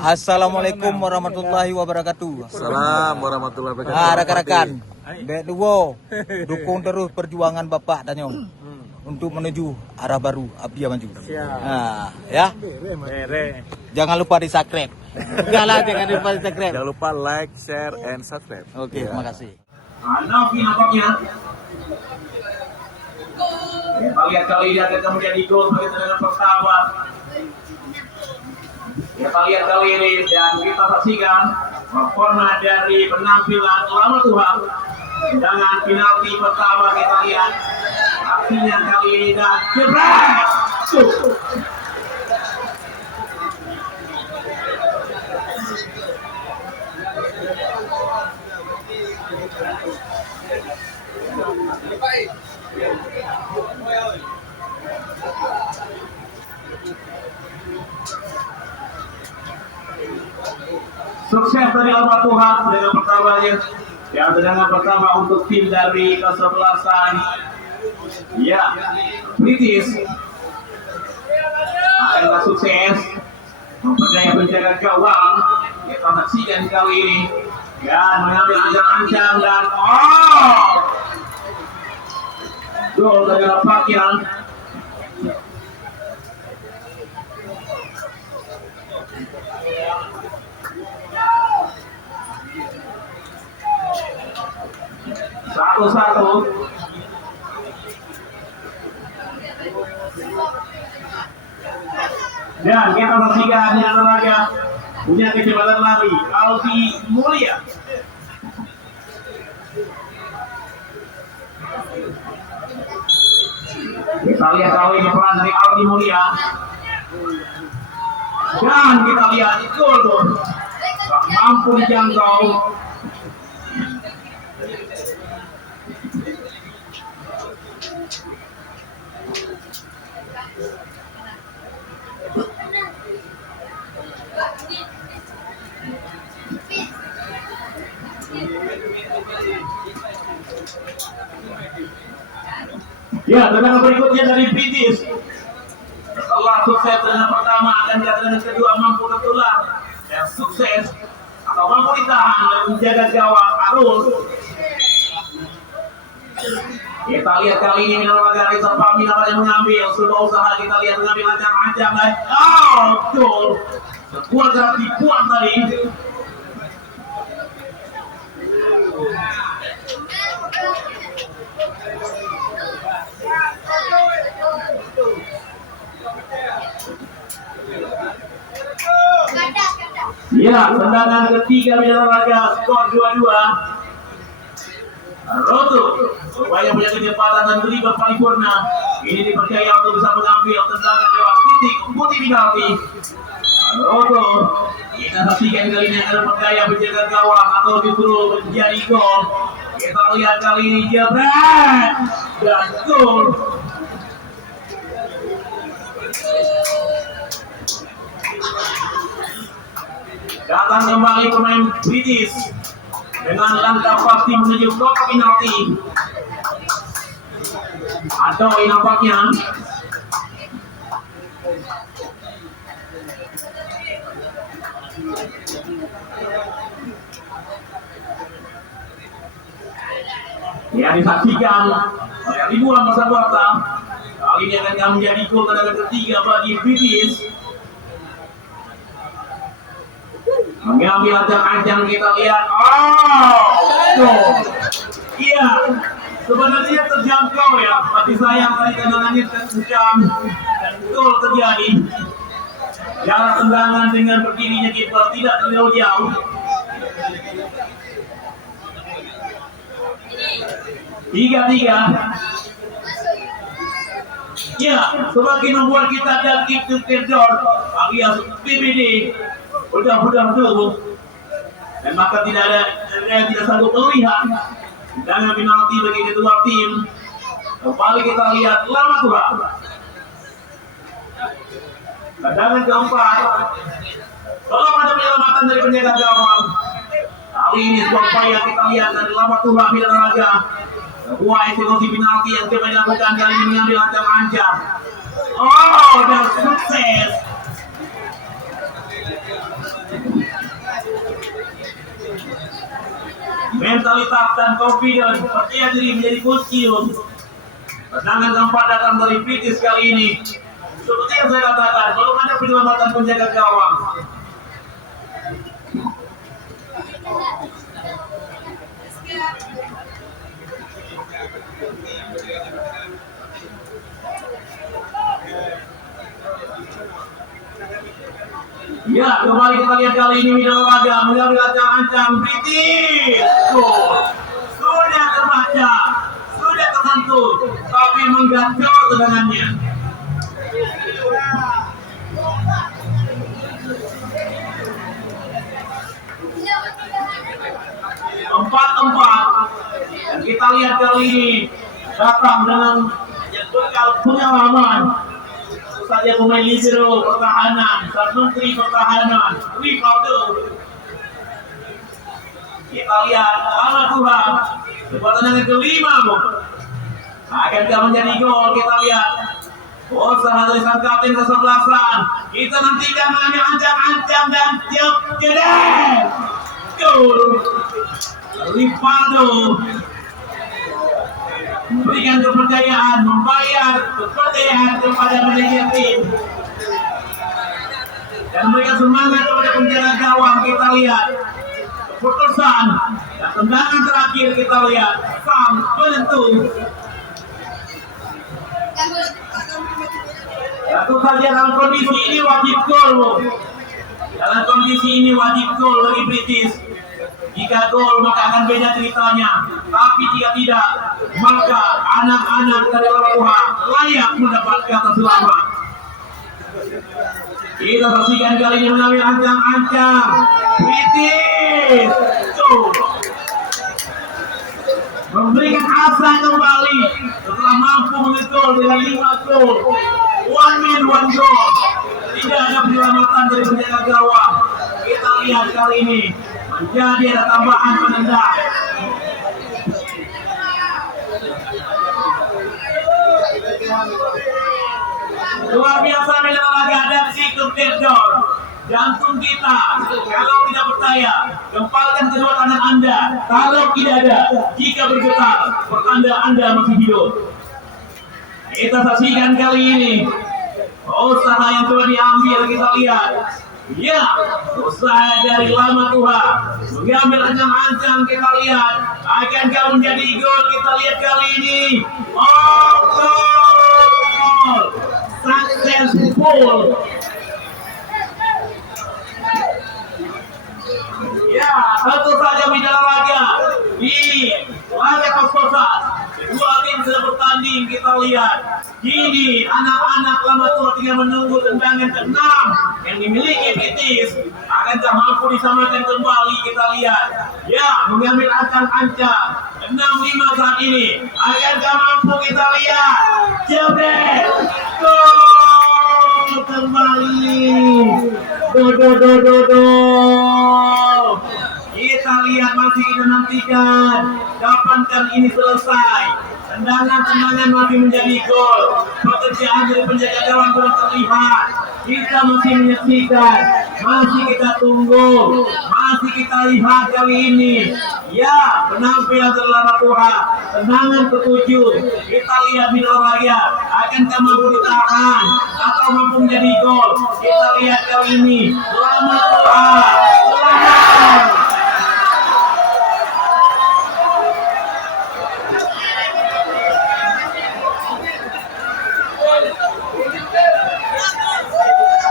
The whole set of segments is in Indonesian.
Assalamualaikum warahmatullahi wabarakatuh. Assalamualaikum warahmatullahi wabarakatuh. Rekan-rekan, Dek Duo, dukung terus perjuangan Bapak Danyong untuk menuju arah baru Abdi Maju. Ya. Jangan lupa di subscribe. Jangan lupa di subscribe. Jangan lupa like, share, and subscribe. Oke, terima kasih. Nampaknya. Kita lihat kali ini akan menjadi gol bagi tendangan pertama. Kita lihat kali ini dan kita saksikan corner dari penampilan lama Tuhan. Dengan penalti pertama kita lihat aksinya kali ini dan jebret. Sukses dari Alma Tuhan dengan pertamanya. Yang tendangan pertama untuk tim dari kesebelasan ya British akan sukses mempercaya penjaga gawang. Kita saksikan kali ini dan mengambil ancang-ancang dan gol dari Lapaknya. Satu-satu. Dan kita saksikan yang olahraga punya kecepatan lari Aldi Mulia. Kita lihat kali ini peran dari Aldi Mulia. Dan kita lihat gol mampu dijangkau. Ya, tendangan berikutnya dari British. Setelah sukses tendangan pertama, akan tendangan kedua mampu tertular dan sukses atau mampu ditahan oleh menjaga gawang Arul. Kita lihat kali ini minalwaga Rizal Fahmi yang mengambil sebuah usaha. Kita lihat mengambil ancang-ancang dan gol. Sebuah jarak dibuat tadi. Ya, tendangan ketiga minalwaga skor 2-2. Roto, supaya punya kecepatan dan dribble paripurna. Ini dipercaya untuk bisa mengambil tendangan lewat titik putih penalti. Roto, kita saksikan kali ini akan percaya penjaga gawang atau justru menjadi gol. Kita lihat kali ini jebret dan gol. Datang kembali pemain British dengan langkah pasti menuju kotak penalti. Atau nampaknya yang disaksikan oleh ribuan masa buata. Kali ini akan menjadi gol tendangan ketiga bagi British. Mengambil ancang-ancang kita lihat. Iya, sebenarnya terjangkau ya. Tapi sayang tadi tendangannya terjam dan gol terjadi. Jarak tendangan dengan berdirinya kiper tidak terlalu jauh. Tiga. Ya, semakin membuat kita kick to kedor alias PBD. Udah dulu. Dan maka tidak sanggup melihat tendangan penalti bagi kedua tim. Kembali kita lihat lama Tuhan. Tendangan keempat. Tolong ada penyelamatan dari penjaga gawang. Kali ini sebuah upaya kita lihat dari lama Tuhan minalwaga. Sebuah eksekusi penalti yang coba dilakukan kali ini mengambil ancang-ancang. Dan sukses. Mentalitas dan confidence percaya diri menjadi kunci untuk tendangan keempat datang dari Pitis kali ini. Seperti yang saya katakan, belum ada penyelamatan penjaga gawang. Ya, kembali kita lihat kali ini Widolaga mengambil ancang-ancang Pitis. Sudah terbaca, sudah tersentuh, tapi menggacor tendangannya. Empat, dan kita lihat kali ini datang dengan bekal pengalaman. Saja pemain libero pertahanan, sang menteri pertahanan, Rivaldo. Kita lihat anak Tuhan, sebuah tendangan kelima, akankah menjadi gol? Kita lihat usaha dari sang kapten kesebelasan. Kita nantikan mengambil ancang-ancang dan jedeng. Gol Rivaldo memberikan kepercayaan, membayar kepercayaan kepada manajer tim dan memberikan semangat kepada penjaga gawang. Kita lihat keputusan dan tendangan terakhir, kita lihat sang penentu. Tentu saja dalam kondisi ini wajib gol. Dalam kondisi ini wajib gol bagi British. Jika gol maka akan beda ceritanya. Tapi jika tidak, maka anak-anak dari orang tua layak mendapat kata selamat. Kita saksikan kali ini mengambil ancang-ancang British memberikan asa kembali setelah mampu mengegol dengan 5 gol. One man, one goal. Tidak ada penyelamatan dari penjaga gawang. Kita lihat kali ini menjadi ada tambahan penendang. Luar biasa Widolaga dan sikap Deaddoor. Jantung kita, kalau tidak percaya, gempalkan kedua tangan Anda. Kalau tidak ada, jika bergetar, pertanda Anda masih hidup. Kita saksikan kali ini usaha yang telah diambil. Kita lihat, ya, usaha dari Lama Tuhan mengambil ancang-ancang. Kita lihat, akankah menjadi gol? Kita lihat kali ini, oh, gol successful. Ya, tentu saja Widolaga di laga kos-kosan. Dua tim sudah bertanding. Kita lihat kini anak-anak Lama Tua tinggal menunggu tendangan ke-6 yang dimiliki Pitis. Akankah mampu disamakan kembali? Kita lihat, ya, mengambil ancang-ancang 6-5 saat ini. Akankah mampu? Kita lihat, jebret, gol kembali. Do. Kita lihat, masih kita nantikan kapankah ini selesai. Tendangan-tendangan masih menjadi gol. Pekerjaan dari penjaga gawang belum terlihat. Kita masih menyaksikan, masih kita tunggu, masih kita lihat kali ini. Ya, penampilan Lama Tuhan, tendangan ke-7. Kita lihat Widolaga akankah mampu ditahan atau mampu menjadi gol. Kita lihat kali ini Lama Tuhan.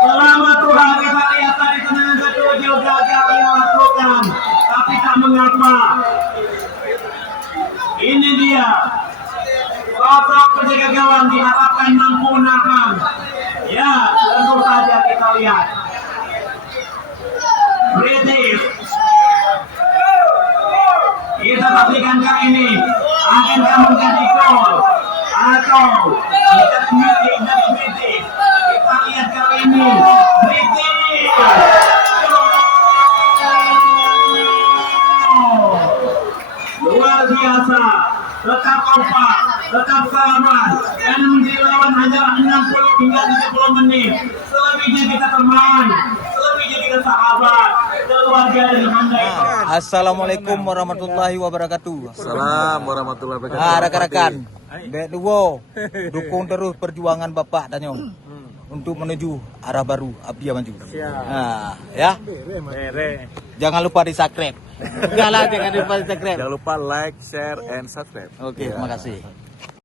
Lama Tuhan, kita lihat tadi tendangan ke-7 gagal ia lakukan, tapi tak mengapa. Ini dia sosok penjaga gawang diharapkan mampu menahan. Ya, tentu saja kita lihat British. Kita saksikan kali ini akankah menjadi gol atau tidak milik dari British. Kita lihat kali ini British. Luar biasa, tetap kompak, tetap selamat, dan menjadi lawan hanya 60 hingga 30 menit. Selebihnya kita teman, selebihnya kita sahabat. sahabat keluarga dari Hyundai. Assalamualaikum warahmatullahi wabarakatuh. Salam warahmatullahi wabarakatuh. Rekan-rekan, Bet Duo, dukung terus perjuangan Bapak Tanyong untuk menuju arah baru Abdia Maju. Nah, ya. Jangan lupa di subscribe. Jangan lupa di subscribe. Jangan lupa like, share, and subscribe. Oke, terima kasih.